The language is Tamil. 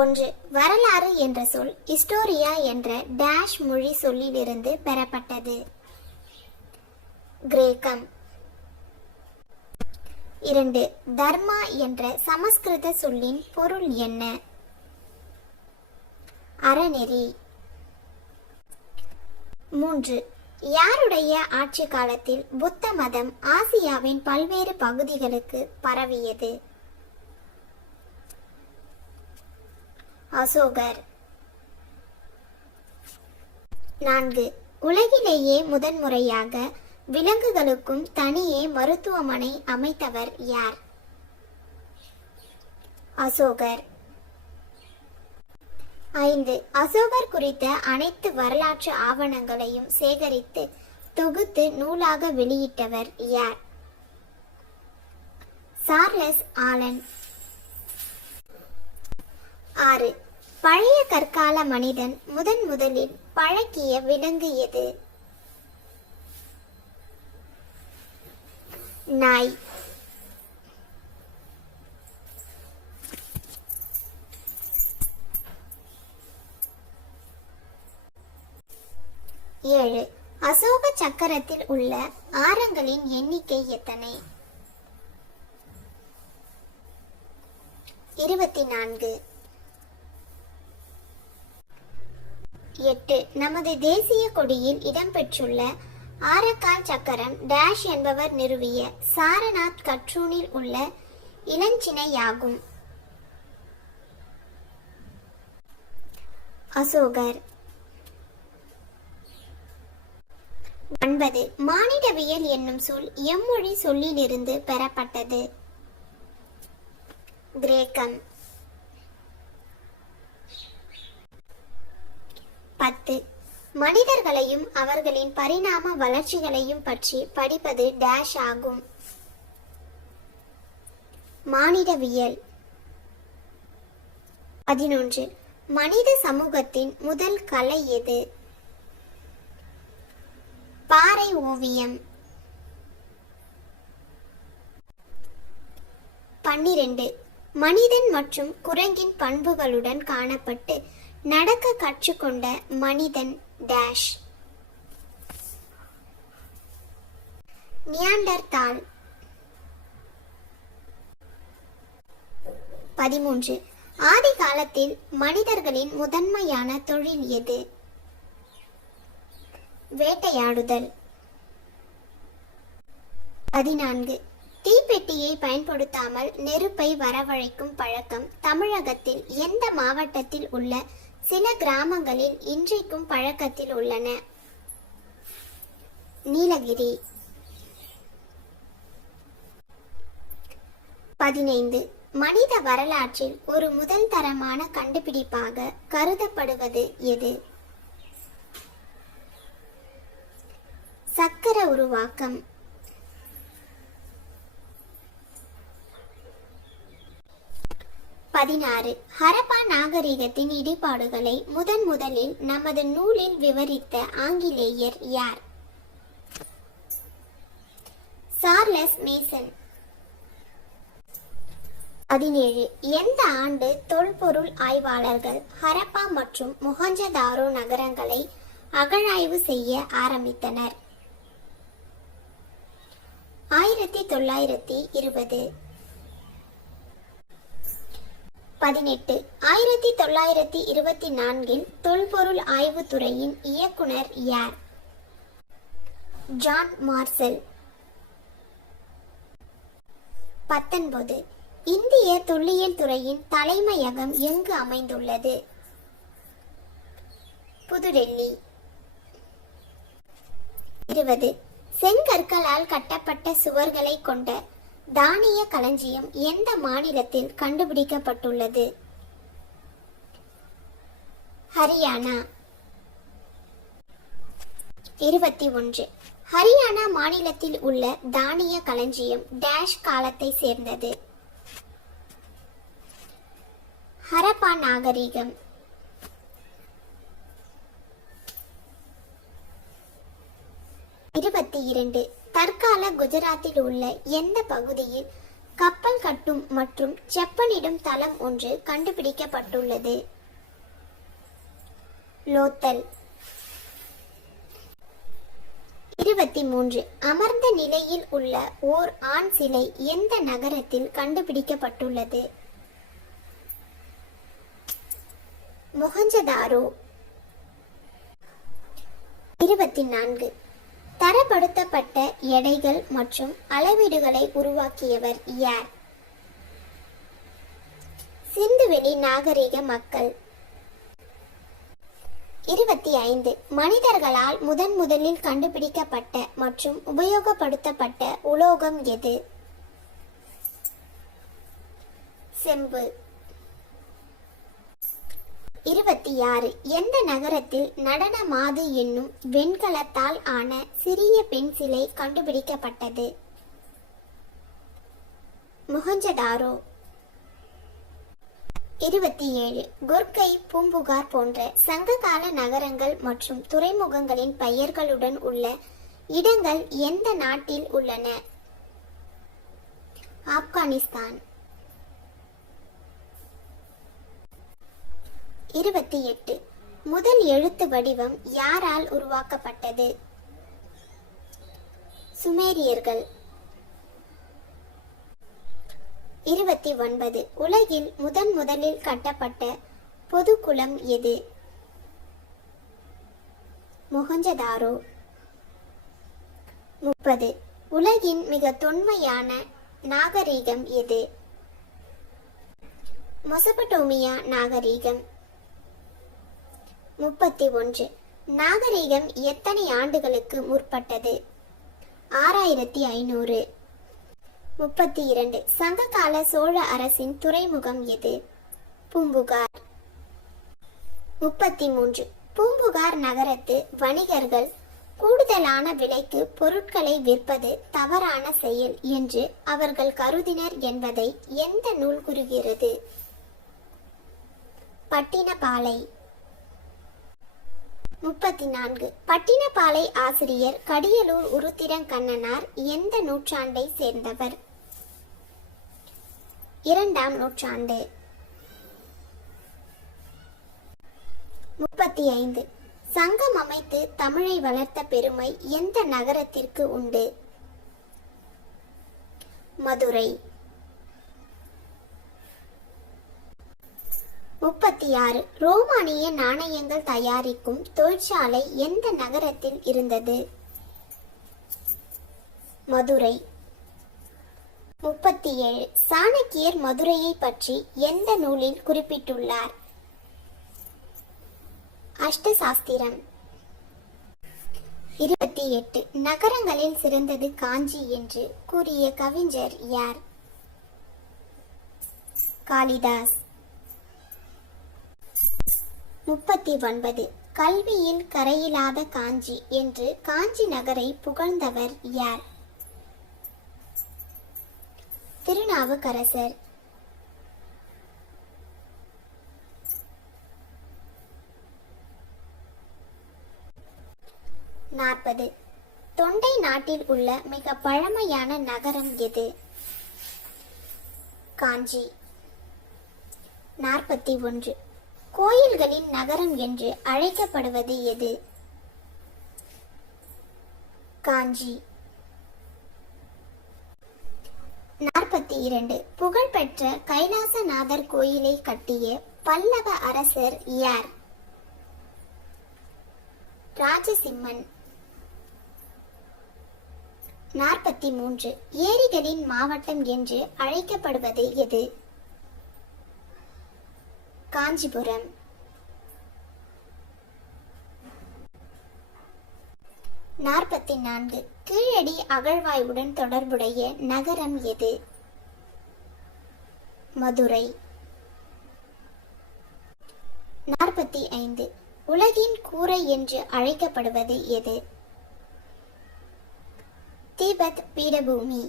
ஒன்று. வரலாறு என்ற சொல் ஹிஸ்டோரியா என்ற டேஷ் மொழி சொல்லிலிருந்து பெறப்பட்டது. கிரேக்கம். 2. தர்மா என்ற சமஸ்கிருத சொல்லின் பொருள் என்ன? அறநெறி. 3. யாருடைய ஆட்சி காலத்தில் புத்த மதம் ஆசியாவின் பல்வேறு பகுதிகளுக்கு பரவியது? அசோகர். 4. உலகிலேயே முதன்முறையாக விலங்குகளுக்கும் தனியே மருத்துவமனை அமைத்தவர் யார்? அசோகர். 5. அசோகர் குறித்த அனைத்து வரலாற்று ஆவணங்களையும் சேகரித்து தொகுத்து நூலாக வெளியிட்டவர் யார்? Charles Allen. 6. பழைய கற்கால மனிதன் முதலில் பழக்கிய விலங்கு எது? நாய். 7. அசோக சக்கரத்தில் உள்ள ஆரங்களின் எண்ணிக்கை எத்தனை? 24. 8. நமது தேசிய கொடியில் இடம்பெற்றுள்ள ஆரக்கால் சக்கரம் டேஷ் என்பவர் நிறுவிய சாரநாத் கற்றூனில் உள்ள இளஞ்சினையாகும். அசோகர். 9. மானிடவியல் என்னும் சொல் எம்மொழி சொல்லிலிருந்து பெறப்பட்டது? கிரேக்கம். 10. மனிதர்களையும் அவர்களின் பரிணாம வளர்ச்சிகளையும் பற்றி படிப்பது டேஷ் ஆகும்? மானிடவியல். 11. மனித சமூகத்தின் முதல் கலை எது? பாறை ஓவியம். 12. மனிதன் மற்றும் குரங்கின் பண்புகளுடன் காணப்பட்டு நடக்க கற்றுக்கொண்ட மனிதன் டேஷ்? நியாண்டர்தால். 13. ஆதி காலத்தில் மனிதர்களின் முதன்மையான தொழில் எது? வேட்டையாடுதல். 14. தீப்பெட்டியை பயன்படுத்தாமல் நெருப்பை வரவழைக்கும் பழக்கம் தமிழகத்தில் எந்த மாவட்டத்தில் உள்ள சில கிராமங்களில் இன்றைக்கும் பழக்கத்தில் உள்ளன? நீலகிரி. 15. மனித வரலாற்றில் ஒரு முதல் தரமான கண்டுபிடிப்பாக கருதப்படுவது எது? சக்கர உருவாக்கம். 16. ஹரப்பா நாகரிகத்தின் இடிபாடுகளை முதலில் நமது நூலில் விவரித்த ஆங்கிலேயர் யார்? Charles Mason. 17. எந்த ஆண்டு தொல்பொருள் ஆய்வாளர்கள் ஹரப்பா மற்றும் மொஹஞ்சதாரோ நகரங்களை அகழாய்வு செய்ய ஆரம்பித்தனர்? 1920. 18. 1924 தொல்பொருள் ஆய்வுத்துறையின் இயக்குனர் யார்? John marshal. 19. இந்திய தொல்லியல் துறையின் தலைமையகம் எங்கு அமைந்துள்ளது? புதுடெல்லி. 20. செங்கற்களால் கட்டப்பட்ட சுவர்களை கொண்ட தானிய களஞ்சியம் எந்த மாநிலத்தில் கண்டுபிடிக்கப்பட்டுள்ளது? ஹரியானா. 21. ஹரியானா மாநிலத்தில் உள்ள தானிய களஞ்சியம் டேஷ் காலத்தை சேர்ந்தது? ஹரப்பா நாகரிகம். 22. தற்கால குஜராத்தில் உள்ள எந்த பகுதியில் கப்பல் கட்டும் மற்றும் செப்பனிடும் தளம் ஒன்று கண்டுபிடிக்கப்பட்டுள்ளது. லோத்தல். 23. அமர்ந்த நிலையில் உள்ள ஓர் ஆண் சிலை எந்த நகரத்தில் கண்டுபிடிக்கப்பட்டுள்ளது? மொஹஞ்சதாரோ. 24. தரப்படுத்தப்பட்ட எடைகள் மற்றும் அளவீடுகளை உருவாக்கியவர் யார்? சிந்துவெளி நாகரிக மக்கள். 25. மனிதர்களால் முதலில் கண்டுபிடிக்கப்பட்ட மற்றும் உபயோகப்படுத்தப்பட்ட உலோகம் எது? செம்பு. 26. எந்த நகரத்தில் நடன மாது என்னும் வெண்கலத்தால் ஆன சிறிய பெண் சிலை கண்டுபிடிக்கப்பட்டது? மொஹஞ்சதாரோ. 27. குர்கை, பூம்புகார் போன்ற சங்ககால நகரங்கள் மற்றும் துறைமுகங்களின் பெயர்களுடன் உள்ள இடங்கள் எந்த நாட்டில் உள்ளன? ஆப்கானிஸ்தான். 28. முதல் எழுத்து வடிவம் யாரால் உருவாக்கப்பட்டது? சுமேரியர்கள். 29. உலகில் முதலில் கட்டப்பட்ட பொது குளம் எது? மொஹஞ்சதாரோ. 30. உலகின் மிக தொன்மையான நாகரீகம் எது? மெசொப்பொட்டேமியா நாகரீகம். 31. நாகரீகம் எத்தனை ஆண்டுகளுக்கு முற்பட்டது? 6500. 32. சங்ககால சோழ அரசின் துறைமுகம் எது? பூம்புகார். 33. பூம்புகார் நகரத்து வணிகர்கள் கூடுதலான விலைக்கு பொருட்களை விற்பது தவறான செயல் என்று அவர்கள் கருதினர் என்பதை எந்த நூல் கூறுகிறது? பட்டினப்பாலை. 34. பட்டினப்பாலை ஆசிரியர் கடியலூர் உருத்திரங்கண்ணனார் எந்த நூற்றாண்டை சேர்ந்தவர்? 2ஆம் நூற்றாண்டு. 35. சங்கம் அமைத்து தமிழை வளர்த்த பெருமை எந்த நகரத்திற்கு உண்டு? மதுரை. 36. ரோமானிய நாணயங்கள் தயாரிக்கும் தொழிற்சாலை எந்த நகரத்தில் இருந்தது? மதுரை. 37. சாணக்கியர் மதுரையை பற்றி எந்த நூலில் குறிப்பிட்டுள்ளார்? அஷ்டசாஸ்திரம். 28. நகரங்களில் சிறந்தது காஞ்சி என்று கூறிய கவிஞர் யார்? காளிதாஸ். 39. கல்வியில் கரையில்லாத காஞ்சி என்று காஞ்சி நகரை புகழ்ந்தவர் யார்? திருநாவுக்கரசர். 40. தொண்டை நாட்டில் உள்ள மிக பழமையான நகரம் எது? காஞ்சி. 41. கோயில்களின் நகரம் என்று அழைக்கப்படுவது எது? காஞ்சி. 42. புகழ்பெற்ற கைலாசநாதர் கோயிலை கட்டிய பல்லவ அரசர் யார்? ராஜசிம்மன். 43. ஏரிகளின் மாவட்டம் என்று அழைக்கப்படுவது எது? காஞ்சிபுரம். 44. கீழடி அகழ்வாய்வுடன் தொடர்புடைய நகரம் எது? மதுரை. 45. உலகின் கூரை என்று அழைக்கப்படுவது எது? திபெத் பீடபூமி.